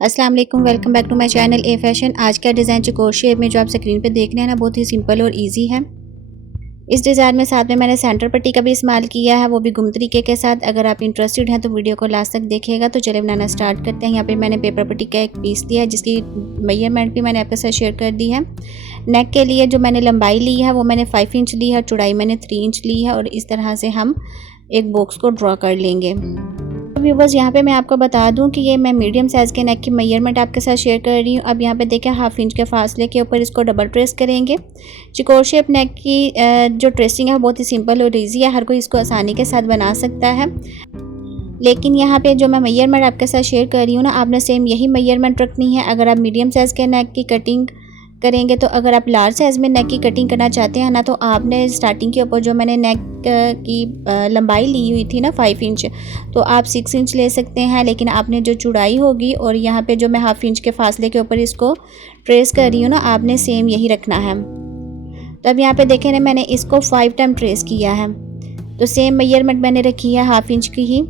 अस्सलाम वालेकुम, welcome back to my channel A fashion. आज का डिज़ाइन चकोर शेप में जो आप स्क्रीन पे देख रहे हैं ना, बहुत ही सिंपल और इजी है। इस डिज़ाइन में साथ में मैंने सेंटर पट्टी का भी इस्तेमाल किया है, वो भी गुम तरीके के साथ। अगर आप इंटरेस्टेड हैं तो वीडियो को लास्ट तक देखिएगा। तो चलिए बनाना स्टार्ट करते हैं। यहाँ पे मैंने पेपर पट्टी का एक पीस लिया है, जिसकी मेजरमेंट भी मैंने आपके साथ शेयर कर दी है। नेक के लिए जो मैंने लंबाई ली है वो मैंने 5 इंच ली है, चौड़ाई मैंने 3 इंच ली है। और इस तरह से हम एक बॉक्स को ड्रॉ कर लेंगे। व्यूवर्स, यहाँ पे मैं आपको बता दूं कि ये मैं मीडियम साइज़ के नेक की मेजरमेंट आपके साथ शेयर कर रही हूँ। अब यहाँ पे देखें, 1/2 इंच के फासले के ऊपर इसको डबल ट्रेस करेंगे। चकोर शेप नेक की जो ट्रेसिंग है बहुत ही सिंपल और इजी है, हर कोई इसको आसानी के साथ बना सकता है। लेकिन यहाँ पे जो मैं मेजरमेंट आपके साथ शेयर कर रही हूँ ना, आपने सेम यही मेजरमेंट रखनी है अगर आप मीडियम साइज़ के नेक की कटिंग करेंगे। तो अगर आप लार्ज साइज़ में नेक की कटिंग करना चाहते हैं ना, तो आपने स्टार्टिंग के ऊपर जो मैंने नेक की लंबाई ली हुई थी ना 5 इंच, तो आप 6 इंच ले सकते हैं। लेकिन आपने जो चौड़ाई होगी और यहाँ पे जो मैं 1/2 इंच के फासले के ऊपर इसको ट्रेस कर रही हूँ ना, आपने सेम यही रखना है। तो अब यहाँ पे देखें ना, मैंने इसको 5 टाइम ट्रेस किया है। तो सेम मेजरमेंट मैंने रखी है 1/2 इंच की ही।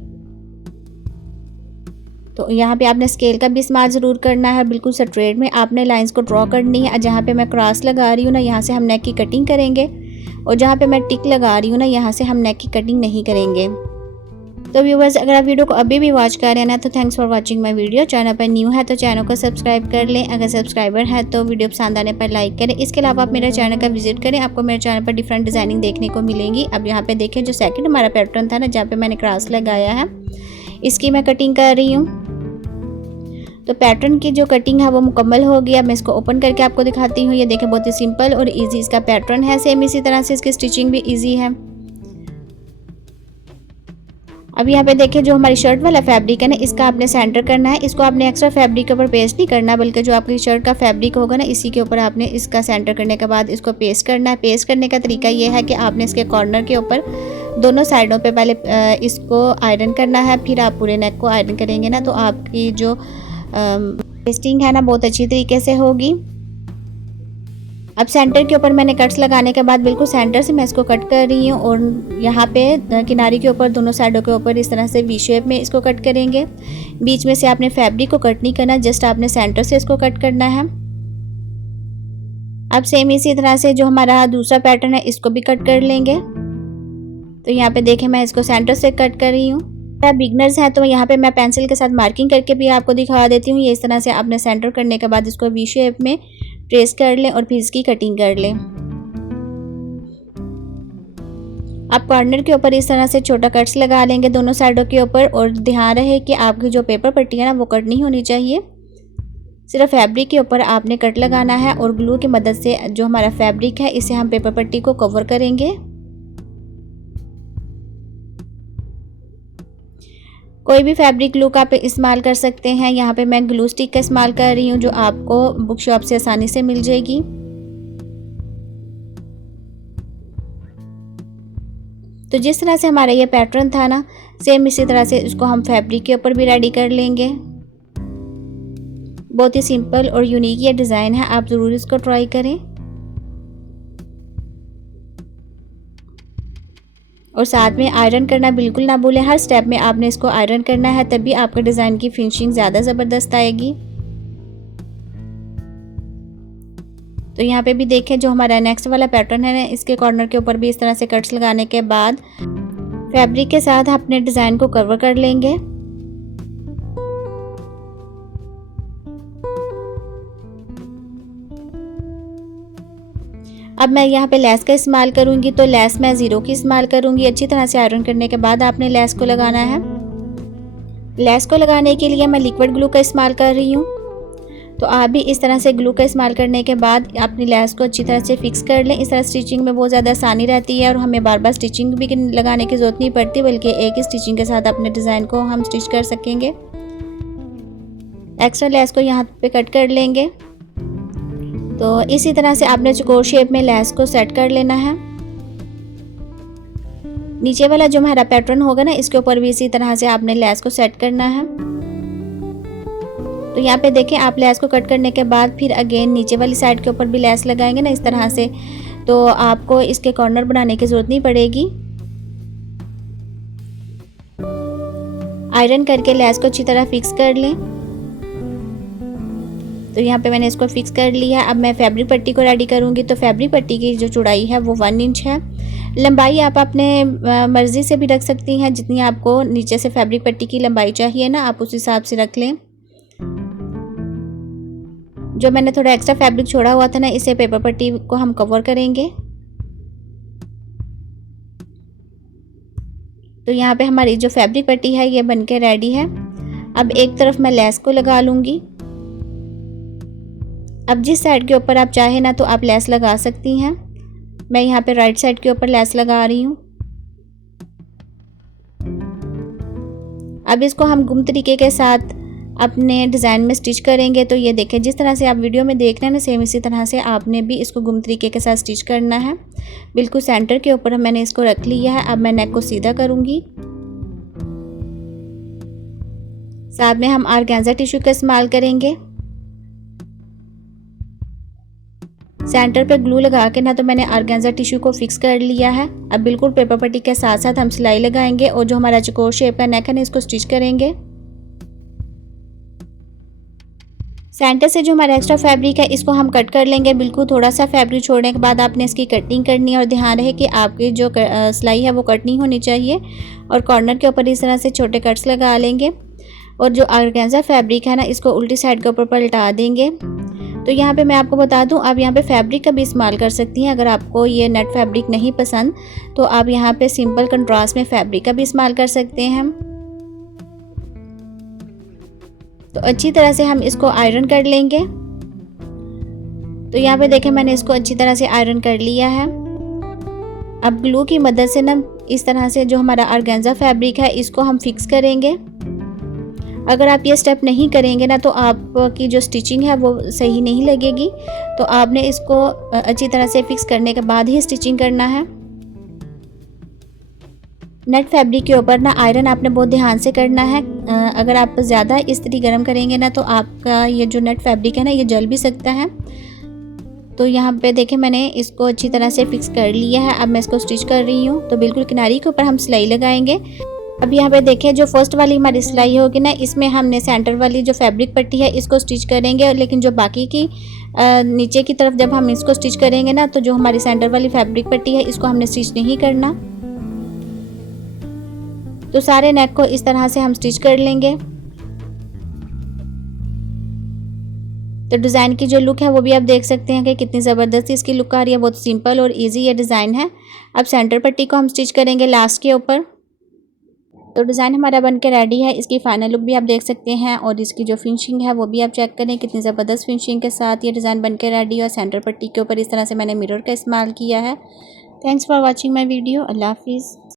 तो यहाँ पे आपने स्केल का भी इस्तेमाल ज़रूर करना है। बिल्कुल स्ट्रेट में आपने लाइंस को ड्रॉ करनी है। जहाँ पे मैं क्रॉस लगा रही हूँ ना, यहाँ से हम नेक की कटिंग करेंगे। और जहाँ पे मैं टिक लगा रही हूँ ना, यहाँ से हम नेक की कटिंग नहीं करेंगे। तो व्यूवर्स, अगर आप वीडियो को अभी भी वॉच कर रहे हैं ना, तो thanks for watching my video. Channel पर न्यू है तो चैनल को सब्सक्राइब कर लें। अगर सब्सक्राइबर है तो वीडियो पसंद आने पर लाइक करें। इसके अलावा आप मेरे चैनल का विजिट करें, आपको मेरे चैनल पर डिफरेंट डिज़ाइनिंग देखने को मिलेंगी। अब यहाँ पे देखें, जो सेकंड हमारा पैटर्न था ना, जहाँ पे मैंने क्रॉस लगाया है, इसकी मैं कटिंग कर रही हूँ। तो पैटर्न की जो कटिंग है वो मुकम्मल हो गया। मैं इसको ओपन करके आपको दिखाती हूँ। ये देखें, बहुत ही सिंपल और इजी इसका पैटर्न है। सेम इसी तरह से इसकी स्टिचिंग भी इजी है। अब यहाँ पे देखें, जो हमारी शर्ट वाला फैब्रिक है ना, इसका आपने सेंटर करना है। इसको आपने एक्स्ट्रा फैब्रिक के ऊपर पेस्ट नहीं करना, बल्कि जो आपकी शर्ट का फैब्रिक होगा ना, इसी के ऊपर आपने इसका सेंटर करने के बाद इसको पेस्ट करना है। पेस्ट करने का तरीका ये है कि आपने इसके कॉर्नर के ऊपर दोनों साइडों पे पहले इसको आयरन करना है, फिर आप पूरे नेक को आयरन करेंगे ना, तो आपकी जो पेस्टिंग है ना, बहुत अच्छी तरीके से होगी। अब सेंटर के ऊपर मैंने कट्स लगाने के बाद बिल्कुल सेंटर से मैं इसको कट कर रही हूँ। और यहाँ पे किनारे के ऊपर दोनों साइडों के ऊपर इस तरह से वी शेप में इसको कट करेंगे। बीच में से आपने फैब्रिक को कट नहीं करना, जस्ट आपने सेंटर से इसको कट करना है। अब सेम इसी तरह से जो हमारा दूसरा पैटर्न है, इसको भी कट कर लेंगे। तो यहाँ पे देखें, मैं इसको सेंटर से कट कर रही हूँ। आप बिगनर्स हैं तो यहाँ पे मैं पेंसिल के साथ मार्किंग करके भी आपको दिखा देती हूँ। ये इस तरह से आपने सेंटर करने के बाद इसको वी शेप में ट्रेस कर लें और फिर इसकी कटिंग कर लें। आप कॉर्नर के ऊपर इस तरह से छोटा कट्स लगा लेंगे दोनों साइडों के ऊपर। और ध्यान रहे कि आपकी जो पेपर पट्टी है ना, वो कट नहीं होनी चाहिए। सिर्फ फैब्रिक के ऊपर आपने कट लगाना है और ग्लू की मदद से जो हमारा फैब्रिक है, इसे हम पेपर पट्टी को कवर करेंगे। कोई भी फैब्रिक ग्लू का आप इस्तेमाल कर सकते हैं। यहाँ पे मैं ग्लू स्टिक का इस्तेमाल कर रही हूँ, जो आपको बुक शॉप से आसानी से मिल जाएगी। तो जिस तरह से हमारा ये पैटर्न था ना, सेम इसी तरह से इसको हम फैब्रिक के ऊपर भी रेडी कर लेंगे। बहुत ही सिंपल और यूनिक ये डिज़ाइन है, आप ज़रूर इसको ट्राई करें। और साथ में आयरन करना बिल्कुल ना भूलें। हर स्टेप में आपने इसको आयरन करना है, तभी आपका डिज़ाइन की फिनिशिंग ज़्यादा ज़बरदस्त आएगी। तो यहाँ पे भी देखें, जो हमारा नेक्स्ट वाला पैटर्न है ना, इसके कॉर्नर के ऊपर भी इस तरह से कट्स लगाने के बाद फैब्रिक के साथ अपने डिज़ाइन को कवर कर लेंगे। अब मैं यहाँ पे लेस का इस्तेमाल करूँगी, तो लेस मैं 0 की इस्तेमाल करूँगी। अच्छी तरह से आयरन करने के बाद आपने लेस को लगाना है। लेस को लगाने के लिए मैं लिक्विड ग्लू का इस्तेमाल कर रही हूँ। तो आप भी इस तरह से ग्लू का इस्तेमाल करने के बाद अपनी लेस को अच्छी तरह से फिक्स कर लें। इस तरह स्टिचिंग में बहुत ज़्यादा आसानी रहती है और हमें बार बार स्टिचिंग भी लगाने की ज़रूरत नहीं पड़ती, बल्कि एक ही स्टिचिंग के साथ अपने डिज़ाइन को हम स्टिच कर सकेंगे। एक्स्ट्रा लेस को यहाँ पे कट कर लेंगे। तो इसी तरह से आपने चकोर शेप में लेस को सेट कर लेना है। नीचे वाला जो हमारा पैटर्न होगा ना, इसके ऊपर भी इसी तरह से आपने लेस को सेट करना है। तो यहाँ पे देखें, आप लेस को कट करने के बाद फिर अगेन नीचे वाली साइड के ऊपर भी लेस लगाएंगे ना, इस तरह से, तो आपको इसके कॉर्नर बनाने की ज़रूरत नहीं पड़ेगी। आयरन करके लेस को अच्छी तरह फिक्स कर लें। तो यहाँ पे मैंने इसको फिक्स कर लिया। अब मैं फैब्रिक पट्टी को रेडी करूँगी। तो फैब्रिक पट्टी की जो चौड़ाई है वो 1 इंच है। लंबाई आप अपने मर्ज़ी से भी रख सकती हैं, जितनी आपको नीचे से फैब्रिक पट्टी की लंबाई चाहिए ना, आप उस हिसाब से रख लें। जो मैंने थोड़ा एक्स्ट्रा फैब्रिक छोड़ा हुआ था ना, इसे पेपर पट्टी को हम कवर करेंगे। तो यहाँ पे हमारी जो फैब्रिक पट्टी है ये बनके रेडी है। अब एक तरफ मैं लेस को लगा लूँगी। अब जिस साइड के ऊपर आप चाहें ना तो आप लेस लगा सकती हैं। मैं यहाँ पे राइट साइड के ऊपर लेस लगा रही हूँ। अब इसको हम गुम तरीके के साथ अपने डिज़ाइन में स्टिच करेंगे। तो ये देखें, जिस तरह से आप वीडियो में देख रहे हैं ना, सेम इसी तरह से आपने भी इसको गुम तरीके के साथ स्टिच करना है। बिल्कुल सेंटर के ऊपर मैंने इसको रख लिया है। अब मैं नेक को सीधा करूँगी। साथ में हम ऑर्गेन्जा टिश्यू का इस्तेमाल करेंगे। सेंटर पे ग्लू लगा के ना तो मैंने ऑर्गेन्जा टिश्यू को फिक्स कर लिया है। अब बिल्कुल पेपर पट्टी के साथ साथ हम सिलाई लगाएंगे और जो हमारा चौकोर शेप का नेक है ना, इसको स्टिच करेंगे। सेंटर से जो हमारा एक्स्ट्रा फैब्रिक है इसको हम कट कर लेंगे। बिल्कुल थोड़ा सा फैब्रिक छोड़ने के बाद आपने इसकी कटिंग करनी है और ध्यान रहे कि आपकी जो सिलाई है वो कट नहीं होनी चाहिए। और कॉर्नर के ऊपर इस तरह से छोटे कट्स लगा लेंगे और जो ऑर्गेन्जा फैब्रिक है ना, इसको उल्टी साइड के ऊपर पलटा देंगे। तो यहाँ पे मैं आपको बता दूँ, आप यहाँ पे फैब्रिक का भी इस्तेमाल कर सकती हैं। अगर आपको ये नेट फैब्रिक नहीं पसंद तो आप यहाँ पे सिंपल कंट्रास्ट में फैब्रिक का भी इस्तेमाल कर सकते हैं। तो अच्छी तरह से हम इसको आयरन कर लेंगे। तो यहाँ पे देखें, मैंने इसको अच्छी तरह से आयरन कर लिया है। अब ग्लू की मदद से ना इस तरह से जो हमारा ऑर्गेन्जा फैब्रिक है इसको हम फिक्स करेंगे। अगर आप ये स्टेप नहीं करेंगे ना तो आपकी जो स्टिचिंग है वो सही नहीं लगेगी। तो आपने इसको अच्छी तरह से फिक्स करने के बाद ही स्टिचिंग करना है। नेट फैब्रिक के ऊपर ना आयरन आपने बहुत ध्यान से करना है। अगर आप ज़्यादा इस्त्री गर्म करेंगे ना तो आपका ये जो नेट फैब्रिक है ना, ये जल भी सकता है। तो यहाँ पे देखें, मैंने इसको अच्छी तरह से फिक्स कर लिया है। अब मैं इसको स्टिच कर रही हूँ। तो बिल्कुल किनारी के ऊपर हम सिलाई लगाएंगे। अब यहाँ पे देखें, जो फर्स्ट वाली हमारी सिलाई होगी ना, इसमें हमने सेंटर वाली जो फैब्रिक पट्टी है इसको स्टिच करेंगे। लेकिन जो बाकी की नीचे की तरफ जब हम इसको स्टिच करेंगे ना, तो जो हमारी सेंटर वाली फैब्रिक पट्टी है इसको हमने स्टिच नहीं करना। तो सारे नेक को इस तरह से हम स्टिच कर लेंगे। तो डिज़ाइन की जो लुक है वो भी आप देख सकते हैं कि कितनी ज़बरदस्त इसकी लुक आ रही है। बहुत सिंपल और इजी ये डिज़ाइन है। अब सेंटर पट्टी को हम स्टिच करेंगे लास्ट के ऊपर। तो डिज़ाइन हमारा बनके रेडी है। इसकी फाइनल लुक भी आप देख सकते हैं और इसकी जो फिनिशिंग है वो भी आप चेक करें, कितनी ज़बरदस्त फिनिशिंग के साथ ये डिज़ाइन बनके रेडी है। और सेंटर पट्टी के ऊपर इस तरह से मैंने मिरर का इस्तेमाल किया है। Thanks for watching my video. अल्लाह हाफिज़।